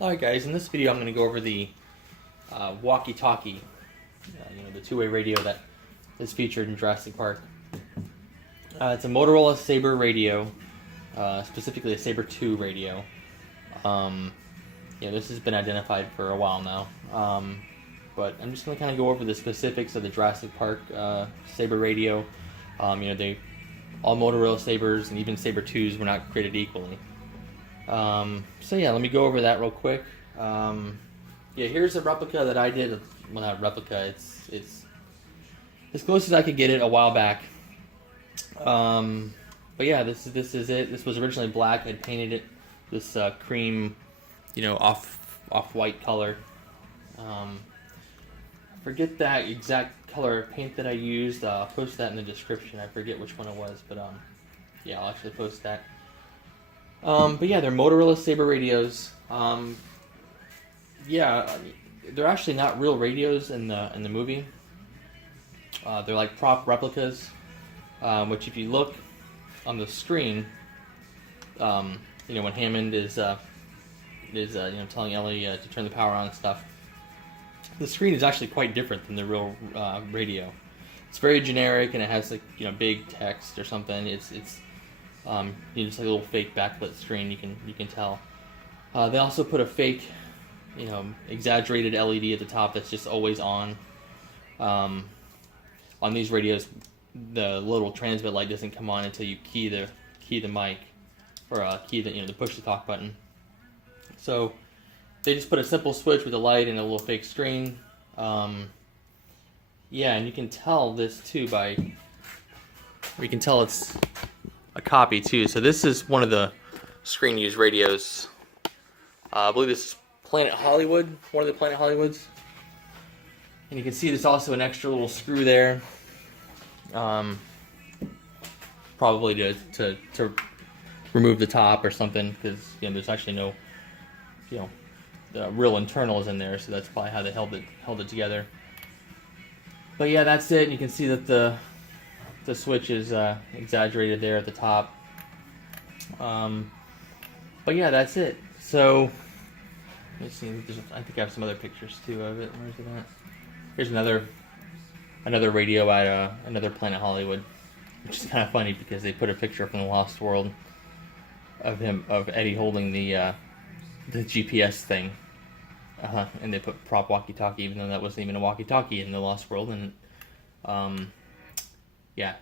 Alright guys, in this video I'm going to go over the walkie-talkie, the two-way radio that is featured in Jurassic Park. It's a Motorola Saber radio, specifically a Saber 2 radio. This has been identified for a while now, but I'm just going to kind of go over the specifics of the Jurassic Park Saber radio. All Motorola Sabers and even Saber 2s were not created equally. Let me go over that real quick. Here's a replica that I did. Well, not replica. It's as close as I could get it a while back. This is it. This was originally black. I'd painted it this cream, off-white color. I forget that exact color paint that I used. I'll post that in the description. I forget which one it was, but I'll actually post that. They're Motorola Saber radios. They're actually not real radios in the movie. They're like prop replicas, which if you look on the screen, when Hammond is telling Ellie to turn the power on and stuff, the screen is actually quite different than the real radio. It's very generic and it has big text or something. It's just like a little fake backlit screen. You can tell. They also put a fake, exaggerated LED at the top that's just always on. On these radios, the little transmit light doesn't come on until you key the mic or key the push to talk button. So they just put a simple switch with a light and a little fake screen. And you can tell this too you can tell it's a copy too. So this is one of the screen used radios. I believe this is Planet Hollywood, one of the Planet Hollywoods. And you can see there's also an extra little screw there. Probably to remove the top or something, because there's actually no the real internals in there, so that's probably how they held it together. But yeah, that's it. You can see that the switch is exaggerated there at the top. That's it. So let's see. I think I have some other pictures too of it. Where's it at? Here's another radio at another Planet Hollywood, which is kind of funny because they put a picture from the Lost World of Eddie holding the GPS thing, and they put prop walkie-talkie, even though that wasn't even a walkie-talkie in the Lost World. And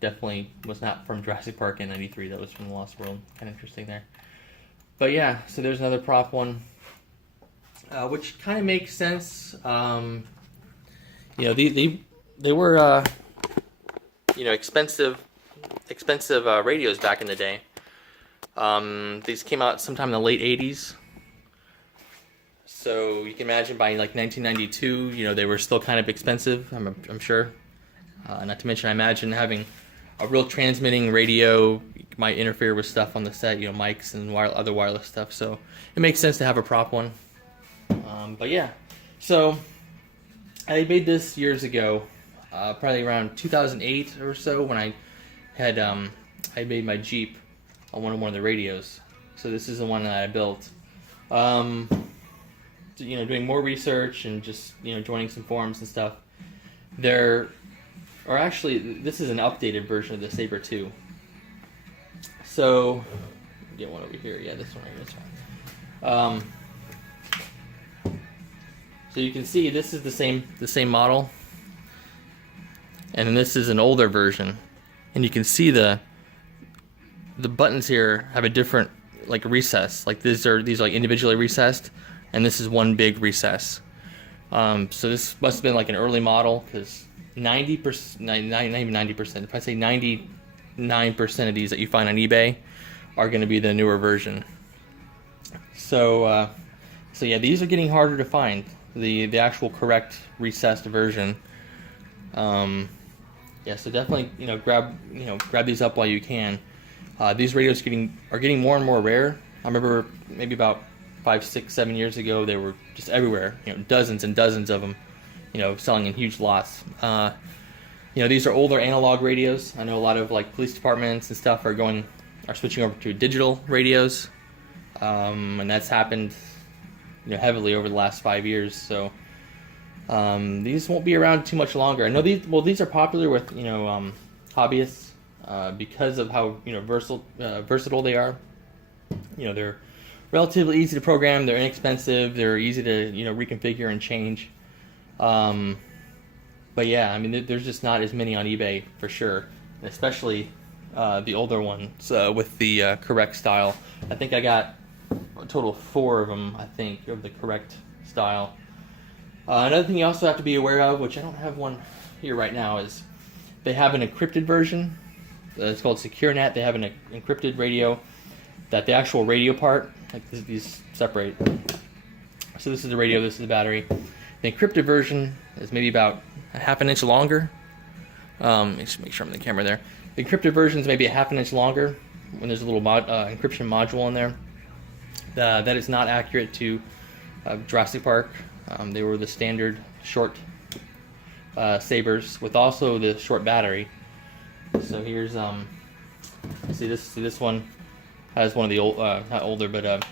definitely was not from Jurassic Park in '93. That was from the Lost World. Kind of interesting there. But so there's another prop one, which kind of makes sense. They were expensive radios back in the day. These came out sometime in the late '80s. So you can imagine by 1992, they were still kind of expensive. I'm sure. Not to mention, I imagine having a real transmitting radio might interfere with stuff on the set, mics and other wireless stuff. So it makes sense to have a prop one. So I made this years ago, probably around 2008 or so, when I had I made my Jeep on one of the radios. So this is the one that I built. Doing more research and just joining some forums and stuff. This is an updated version of the Saber 2. So get one over here. Yeah, this one right here. This one. So you can see this is the same model, and then this is an older version, and you can see the buttons here have a different recess. These are individually recessed, and this is one big recess. So this must have been an early model, because 90%, not even 90%, if I say 99% of these that you find on eBay are going to be the newer version. So these are getting harder to find. The actual correct recessed version. So definitely grab these up while you can. These radios are getting more and more rare. I remember maybe about 5, 6, 7 years ago they were just everywhere. Dozens and dozens of them. Selling in huge lots. These are older analog radios. I know a lot of police departments and stuff are switching over to digital radios, and that's happened heavily over the last 5 years. So these won't be around too much longer. I know these are popular with hobbyists because of how versatile they are. They're relatively easy to program. They're inexpensive. They're easy to reconfigure and change. But yeah, I mean, there's just not as many on eBay for sure, especially the older ones with the correct style. I think I got a total of 4 of them, I think, of the correct style. Another thing you also have to be aware of, which I don't have one here right now, is they have an encrypted version. It's called SecureNet. They have an encrypted radio that the actual radio part, like these separate. So this is the radio, this is the battery. The encrypted version is maybe about a half an inch longer. Just make sure I'm in the camera there. The encrypted version is maybe a half an inch longer when there's a little encryption module in there. That is not accurate to Jurassic Park. They were the standard short Sabers with also the short battery. So here's see this one has one of the old not older but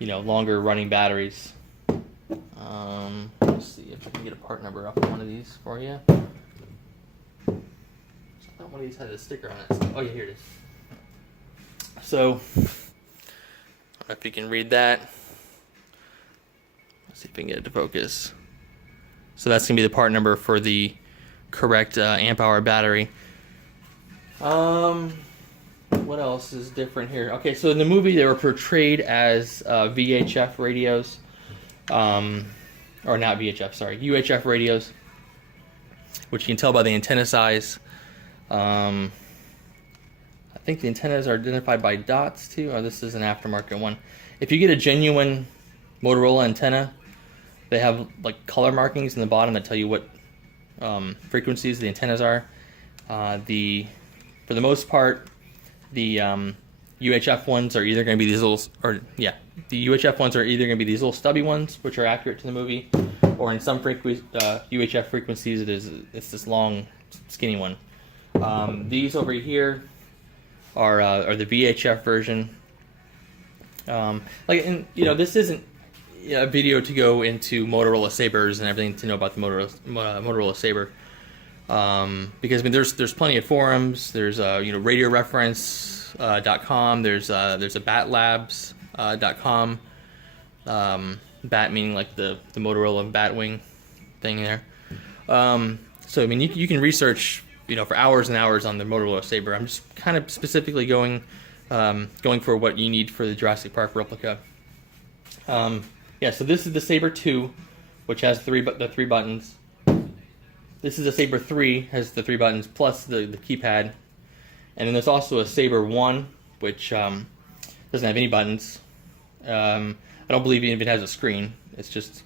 longer running batteries. Let's see if I can get a part number off of one of these for you. I thought one of these had a sticker on it. Oh yeah, here it is. So I don't know if you can read that. Let's see if we can get it to focus. So that's gonna be the part number for the correct amp hour battery. What else is different here? Okay, so in the movie they were portrayed as VHF radios, or not VHF, sorry, UHF radios, which you can tell by the antenna size. I think the antennas are identified by dots too. Oh, this is an aftermarket one. If you get a genuine Motorola antenna, they have like color markings in the bottom that tell you what frequencies the antennas are. For the most part, the UHF ones are either going to be these little, the UHF ones are either going to be these little stubby ones, which are accurate to the movie, or in some UHF frequencies, it's this long, skinny one. These over here are the VHF version. This isn't a video to go into Motorola Sabers and everything to know about the Motorola Saber. Because I mean, there's plenty of forums. There's RadioReference.com. There's a batlabs.com. Bat meaning like the Motorola Batwing thing there. So I mean, you can research for hours and hours on the Motorola Saber. I'm just kind of specifically going for what you need for the Jurassic Park replica. So this is the Saber 2, which has the 3 buttons. This is a Saber 3, has the 3 buttons plus the keypad. And then there's also a Saber 1, which doesn't have any buttons. I don't believe it even has a screen. It's just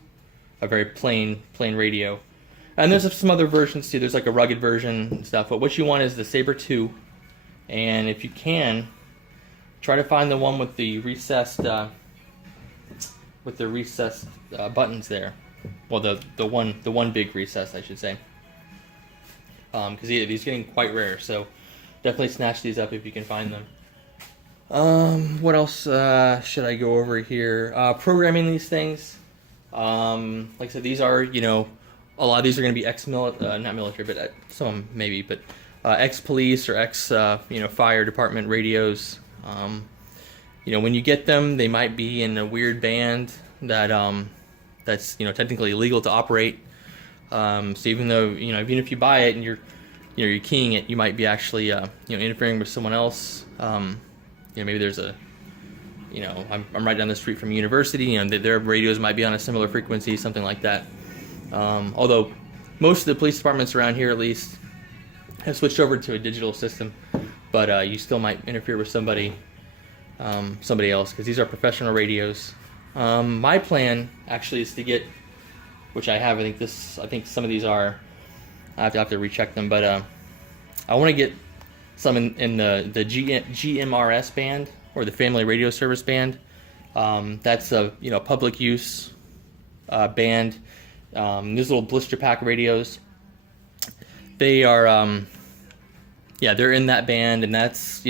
a very plain radio. And there's some other versions too. There's like a rugged version and stuff. But what you want is the Saber 2. And if you can, try to find the one with the recessed buttons there. Well, the one big recess, I should say. Because these are getting quite rare, so definitely snatch these up if you can find them. What else should I go over here? Programming these things. Like I said, these are, a lot of these are going to be not military, but some of them maybe, but ex-police or fire department radios. When you get them, they might be in a weird band that's technically illegal to operate. So even though even if you buy it and you're keying it, you might be actually interfering with someone else. Maybe there's I'm right down the street from a university. Their radios might be on a similar frequency, something like that. Although most of the police departments around here, at least, have switched over to a digital system, but you still might interfere with somebody else because these are professional radios. My plan actually is to get, which I have. I think some of these are. I have to recheck them, but I want to get some in the GMRS band or the Family Radio Service band. That's a public use band. These little blister pack radios. They are they're in that band, and that's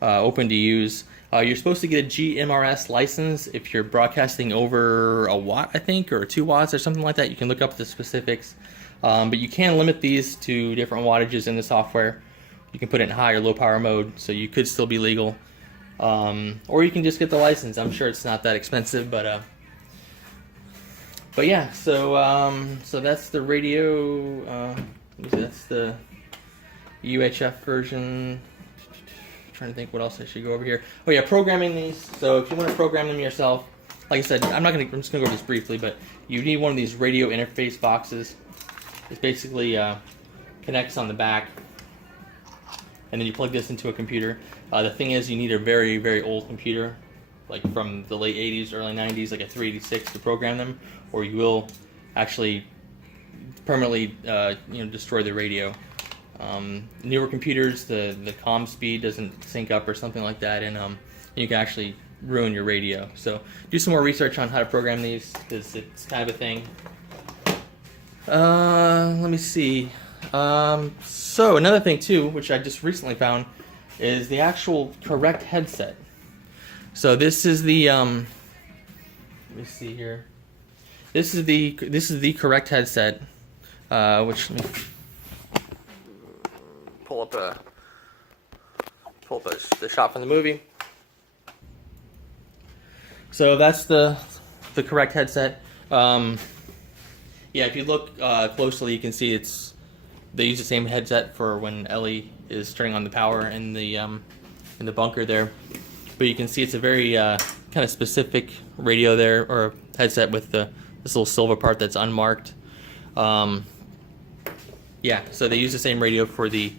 open to use. You're supposed to get a GMRS license if you're broadcasting over a watt, I think, or 2 watts or something like that. You can look up the specifics. But you can limit these to different wattages in the software. You can put it in high or low power mode, so you could still be legal. Or you can just get the license. I'm sure it's not that expensive, but yeah. So that's the radio. That's the UHF version. Trying to think what else I should go over here. Oh yeah, programming these. So if you want to program them yourself, like I said, I'm just gonna go over this briefly, but you need one of these radio interface boxes. It basically connects on the back, and then you plug this into a computer. The thing is, you need a very, very old computer, like from the late 80s, early 90s, like a 386 to program them, or you will actually permanently destroy the radio. Newer computers, the comm speed doesn't sync up or something like that, and you can actually ruin your radio. So do some more research on how to program these, because it's kind of a thing. Let me see. So another thing too, which I just recently found, is the actual correct headset. So this is the let me see here. This is the correct headset. Which, let me pull up the shot from the movie. So that's the correct headset. Yeah, if you look closely, you can see they use the same headset for when Ellie is turning on the power in the bunker there. But you can see it's a very kind of specific radio there, or headset with this little silver part that's unmarked. Yeah, so they use the same radio for the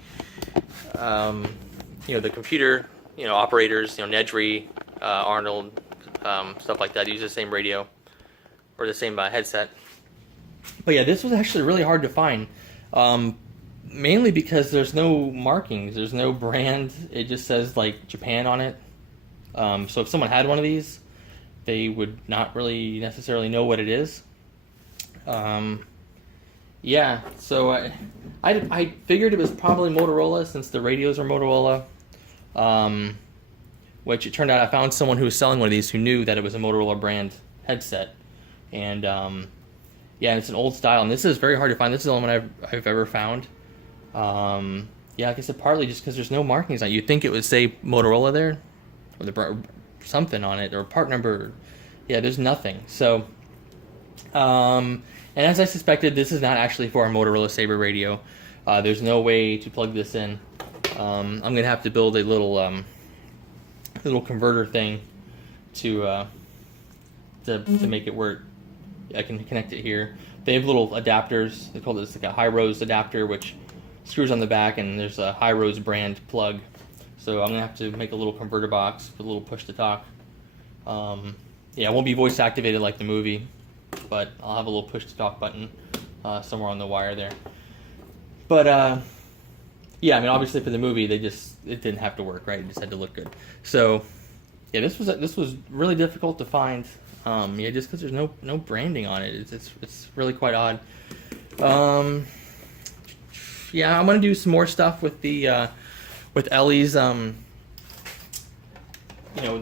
the computer operators, Nedry, Arnold, stuff like that. Use the same radio or the same headset. But yeah, this was actually really hard to find, mainly because there's no markings, there's no brand. It just says like Japan on it. So if someone had one of these, they would not really necessarily know what it is. Yeah, so I figured it was probably Motorola, since the radios are Motorola. Which it turned out I found someone who was selling one of these who knew that it was a Motorola brand headset. And yeah, it's an old style, and this is very hard to find. This is the only one I've ever found. Yeah, like I said, partly just because there's no markings on it. You'd think it would say Motorola there, or something on it, or part number. Yeah, there's nothing. So, and as I suspected, this is not actually for a Motorola Sabre radio. There's no way to plug this in. I'm gonna have to build a little converter thing to make it work. I can connect it here. They have little adapters. They call this like a high rose adapter, which screws on the back, and there's a high rose brand plug. So I'm gonna have to make a little converter box with a little push to talk. Yeah, it won't be voice activated like the movie, but I'll have a little push to talk button somewhere on the wire there. But yeah, I mean, obviously for the movie, it didn't have to work, right? It just had to look good. So yeah, this was really difficult to find. Yeah, just because there's no branding on it, it's really quite odd. Yeah, I'm gonna do some more stuff with the with Ellie's the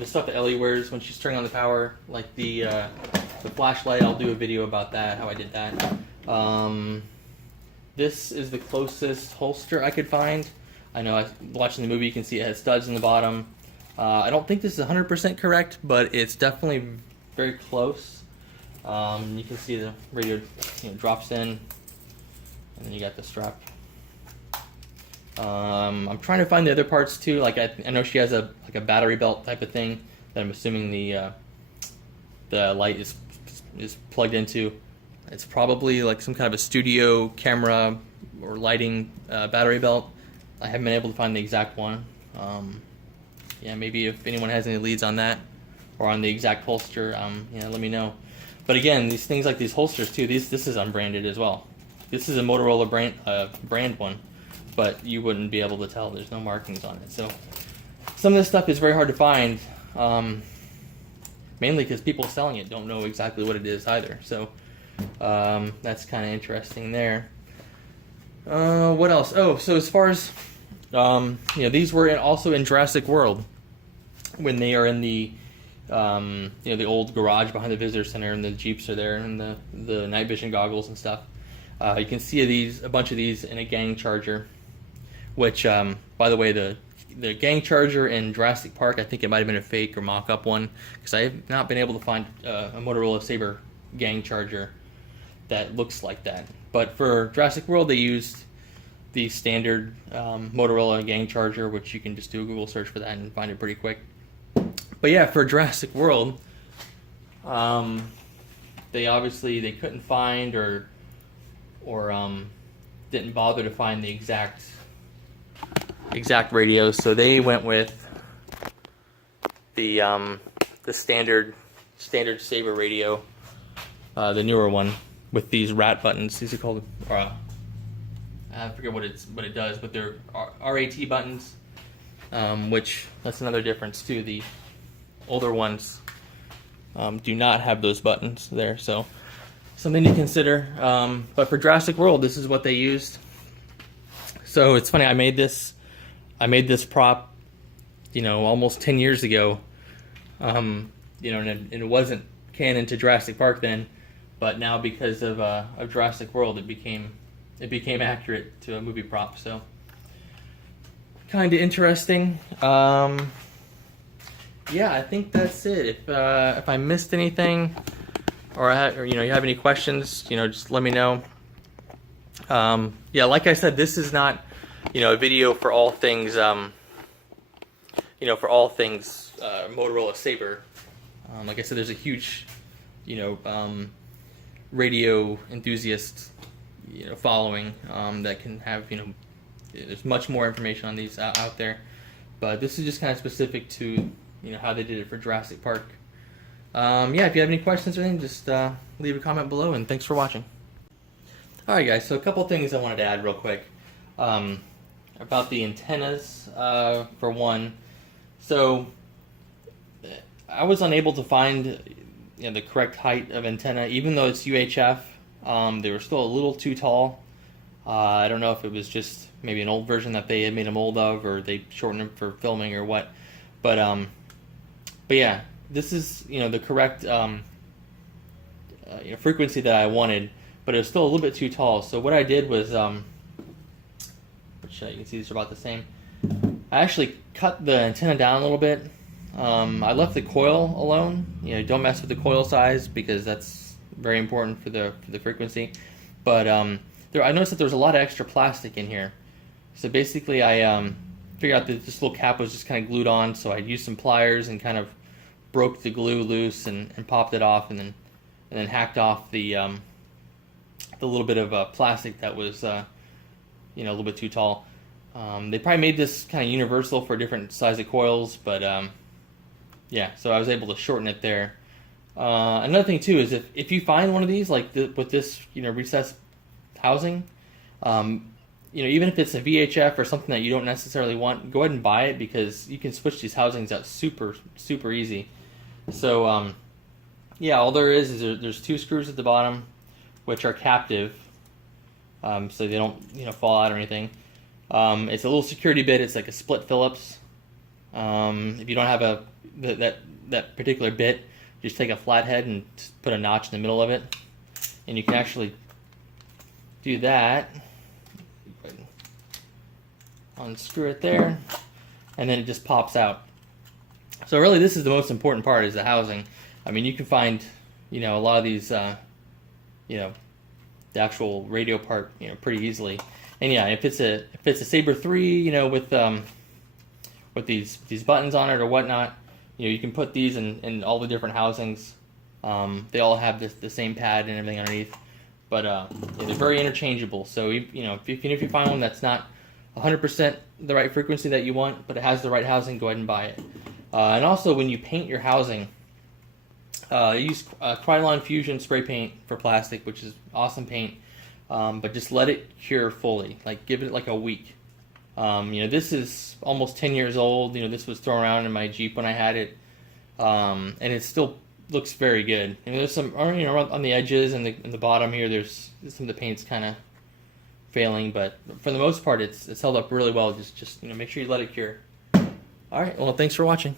stuff that Ellie wears when she's turning on the power, like the flashlight. I'll do a video about that, how I did that. This is the closest holster I could find. I know, watching the movie, you can see it has studs in the bottom. I don't think this is 100% correct, but it's definitely very close. You can see the radio drops in, and then you got the strap. I'm trying to find the other parts too. Like I know she has a battery belt type of thing that I'm assuming the light is plugged into. It's probably like some kind of a studio camera or lighting battery belt. I haven't been able to find the exact one. Yeah, maybe if anyone has any leads on that or on the exact holster, let me know. But again, these things like these holsters too, this is unbranded as well. This is a Motorola brand one, but you wouldn't be able to tell. There's no markings on it. So some of this stuff is very hard to find, mainly because people selling it don't know exactly what it is either. So that's kind of interesting there. What else? Oh, so as far as these were also in Jurassic World. when they are in the the old garage behind the visitor center, and the Jeeps are there, and the night vision goggles and stuff. You can see a bunch of these in a gang charger, which, by the way, the gang charger in Jurassic Park, I think it might have been a fake or mock-up one, because I have not been able to find a Motorola Saber gang charger that looks like that. But for Jurassic World, they used the standard Motorola gang charger, which you can just do a Google search for that and find it pretty quick. But yeah, for Jurassic World, they couldn't find or didn't bother to find the exact radio, so they went with the standard Saber radio, the newer one with these rat buttons. These are called, I forget what it does, but they're RAT buttons, which that's another difference too. The older ones do not have those buttons there, so something to consider. But for Jurassic World, this is what they used. So it's funny, I made this prop, almost 10 years ago. And it wasn't canon to Jurassic Park then, but now because of Jurassic World, it became accurate to a movie prop. So kind of interesting. Yeah, I think that's it. If I missed anything, or you have any questions, just let me know. Yeah, like I said, this is not a video for all things Motorola Saber. Like I said, there's a huge radio enthusiast following that can have there's much more information on these out there, but this is just kind of specific to how they did it for Jurassic Park. Yeah, if you have any questions or anything, just leave a comment below, and thanks for watching. Alright guys, so a couple things I wanted to add real quick about the antennas. For one, so I was unable to find the correct height of antenna, even though it's UHF. They were still a little too tall. I don't know if it was just maybe an old version that they had made a mold of, or they shortened them for filming or what. But yeah, this is the correct frequency that I wanted, but it was still a little bit too tall. So what I did was, which you can see these are about the same. I actually cut the antenna down a little bit. I left the coil alone. Don't mess with the coil size, because that's very important for the frequency. But I noticed that there was a lot of extra plastic in here. So basically, I figured out that this little cap was just kind of glued on. So I used some pliers and kind of broke the glue loose and popped it off, and then hacked off the little bit of plastic that was a little bit too tall. They probably made this kind of universal for different size of coils, but yeah, so I was able to shorten it there. Another thing too is if you find one of these with this recessed housing, even if it's a VHF or something that you don't necessarily want, go ahead and buy it, because you can switch these housings out super easy. So yeah, all there is there's two screws at the bottom, which are captive, so they don't fall out or anything. It's a little security bit. It's like a split Phillips. If you don't have that particular bit, just take a flathead and put a notch in the middle of it, and you can actually do that. Unscrew it there, and then it just pops out. So really, this is the most important part, is the housing. I mean, you can find a lot of these the actual radio part pretty easily. And yeah, if it's a Saber 3, with these buttons on it or whatnot, you can put these in all the different housings. They all have the same pad and everything underneath, but they're very interchangeable. So if you find one that's not 100% the right frequency that you want, but it has the right housing, go ahead and buy it. And also, when you paint your housing, use Krylon Fusion spray paint for plastic, which is awesome paint. But just let it cure fully. Give it a week. This is almost 10 years old. This was thrown around in my Jeep when I had it, and it still looks very good. There's some on the edges and the bottom here. There's some of the paint's kind of failing, but for the most part, it's held up really well. Just make sure you let it cure. All right. Well, thanks for watching.